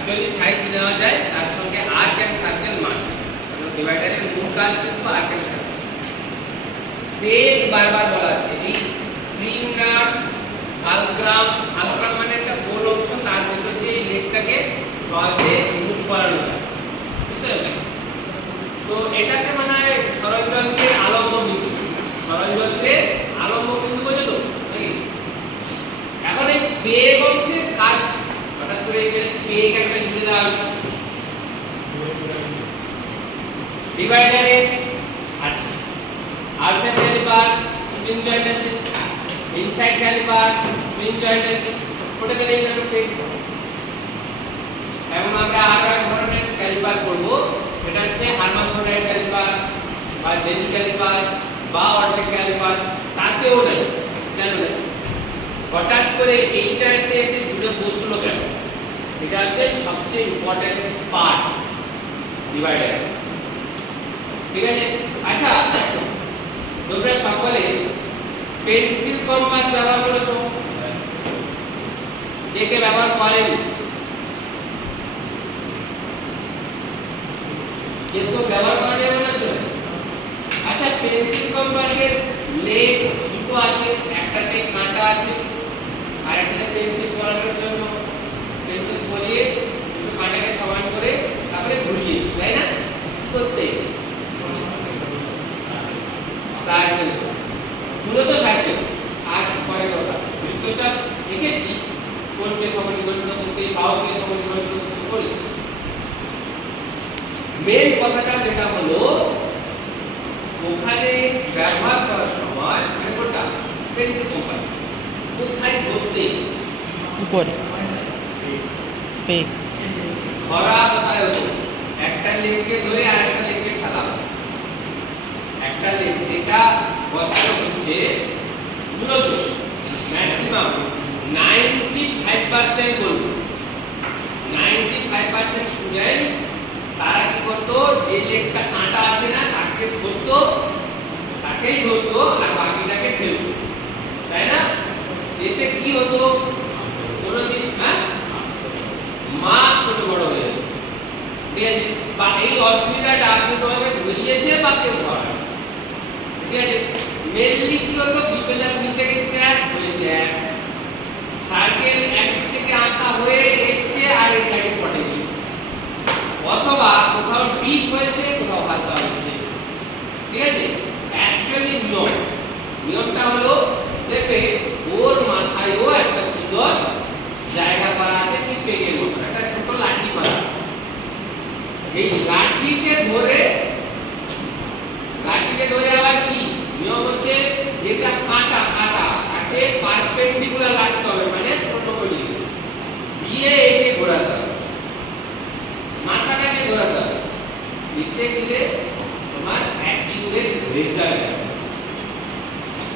Actually size নেওয়া যায় তার সঙ্গে আর্ক অ্যান্ড সার্কেল মাস, ডিভাইডারের মূল কাজ কিন্তু আর্ক অ্যান্ড সার্কেল। বেগ বারবার বলা আছে, এই স্প্রিঙ্গার আলগ্রাম, আলগ্রাম মানে একটা গোল অংশ, তার ভিতর দিয়ে এই লেগটাকে সহজে মুভ করানো যায়, বুঝতে পারছো? তো এটাকে মানে সরল যন্ত্রের আলম্ব বিন্দু, সরল যন্ত্রের আলম্ব বিন্দু বোঝো তো নাকি? এখন এই বেগ অংশের কাজ হঠাৎ করে এখানে বেগ একটা লিখে দেওয়া হয়েছে ডিভাইডারে আছে, আউটসাইড ক্যালিপার স্প্রিং জয়েন্ট আছে, ইনসাইড ক্যালিপার স্প্রিং জয়েন্ট আছে, ওটাকে নিয়ে গেল পেগ। এখন আমরা আরো এক ধরনের ক্যালিপার করব, এটা হচ্ছে হারমাফ্রোডাইট ক্যালিপার বা জেলি ক্যালিপার বা অর্ধেক ক্যালিপার। তাতেও নাই, কেন নাই? হঠাৎ করে এইটাতে এসে জুড়ে বসলো কেন? এটা হচ্ছে সবচেয়ে ইম্পর্টেন্ট পার্ট ডিভাইডার, ঠিক আছে? আচ্ছা, তোমরা সকলে পেন্সিল কম্পাস ব্যবহার করেছো? কে কে ব্যবহার করেনি? কে তো ব্যবহার করেনি বলেছো? আচ্ছা, পেন্সিল কম্পাসের লেগ দুটো আছে, একটাতে কাঁটা আছে আর একটাতে পেন্সিল পড়ানোর জন্য পেন্সিল ফলিয়ে দুটো কাঁটাকে সমান করে তারপরে ঘুরিয়েছি, তাই না? করতে সার্কেল, মূলত সার্কেল। আর পরে কথা বৃত্তচাপ লিখেছি, কোণকে সমদ্বিখণ্ডিত করতে, বাহুকে সমদ্বিখণ্ডিত করতে করেছি। মেন কথাটা যেটা হলো ওখানে ব্যবহার করার সময় মানে কোনটা পেন্সিল কম্পাস কোথায় ধরতে? উপরে পেগ ধরা কোথায় হতো? একটা লেগকে ধরে আরেকটা লেগকে ঠেলা, একটা লেগ যেটা বসানো হচ্ছে মূলত ম্যাক্সিমাম 95% বলবো 95% স্টুডেন্ট তারা কি করতো, যে লেগটা কাঁটা আছে না তাকে ধরতো, তাকেই ধরতো আর বাকিটাকে ঠেলতো, তাই না? এতে কি হতো? কোনদিন মাপ ছোট বড় হয়ে যেত, ঠিক আছে? বা এই অসুবিধাটা আপনি তোমাকে ধরিয়েছে বা কেউ ধরা, ঠিক আছে? মেনলি কি হতো, বিপেলার দুই থেকে স্যার হয়েছে এক সার্কেল একদিক থেকে আঁকা হয়ে এসছে আর এই সাইডে পড়ে গেল, অথবা কোথাও ডিপ হয়েছে কোথাও হালকা হয়েছে, ঠিক আছে? অ্যাকচুয়ালি নিয়মটা হলো দেখবে ওর মাথায়ও একটা সুন্দর জায়গা করা আছে, ঠিক পেগের মতো একটা ছোট লাঠি করা আছে। এই লাঠিকে ধরে আবার কি নিয়ম হচ্ছে, যেটা কাঁটা তাকে পারপেন্ডিকুলার রাখতে হবে, মানে প্রোটোকলি দিয়ে একে ঘোরাতে হবে, মাথাটাকে ঘোরাতে হবে, দিতে গেলে তোমার অ্যাকিউরেট রেজাল্ট আসে।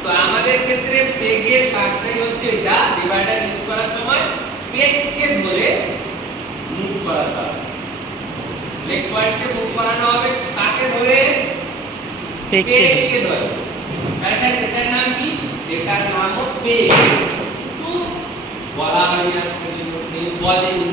তো আমাদের ক্ষেত্রে পেগের কাজটাই হচ্ছে এটা, ডিভাইডার ইউজ করার সময় পেগকে ধরে মুভ করাতে হবে, লেগ পয়েন্টকে মুভ করানো হবে, কাকে ধরে? পেগকে ধরে। আচ্ছা, সেটার নাম কি? সেটার নাম হলো পেগ। তো বলা হয় আজকে বলেনি